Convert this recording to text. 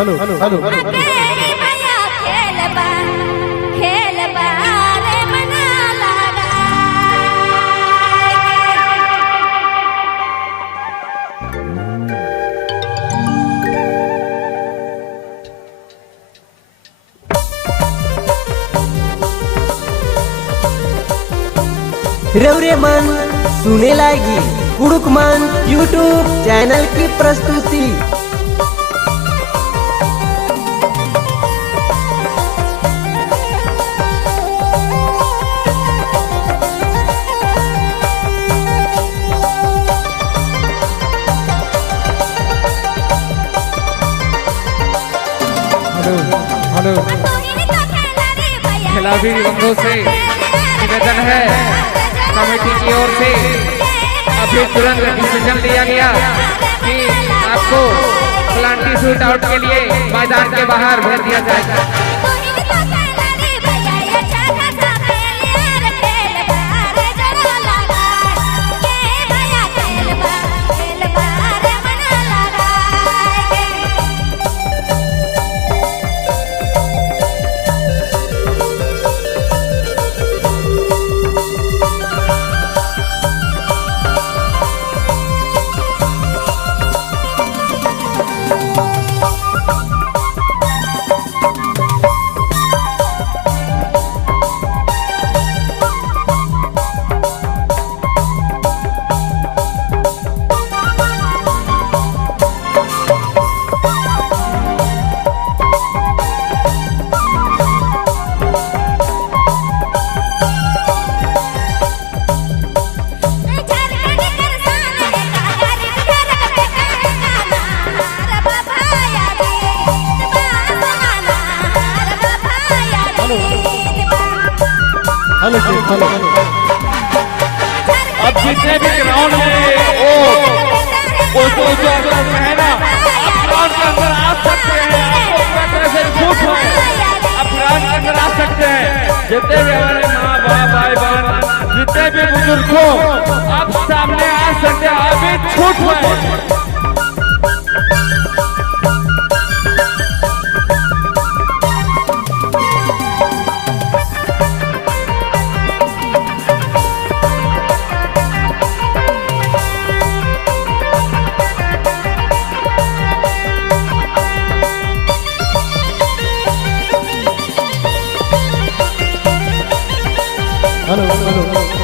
Hello hello hello hello रौरे मन सुने लागी कुड़ुक मन यूट्यूब चैनल की प्रस्तुति। हेलो हेलो खिलाड़ी बंधुओं से निवेदन है, कमेटी की ओर से अभी तुरंत डिसीजन लिया गया कि आपको प्लांटी शूट आउट के लिए मैदान के बाहर भेज दिया जाएगा। हेलो हेलो अब जितने भी ग्राउंड में वो तो जो है ना, आप ग्राउंड के अंदर आ सकते हैं, आपको तरह से छूट है, आप ग्राउंड के अंदर आ सकते हैं। जितने भी हमारे माँ बाप भाई बहन जितने भी बुजुर्ग हो, आप सामने आ सकते हैं, अभी छूट है। Hello hello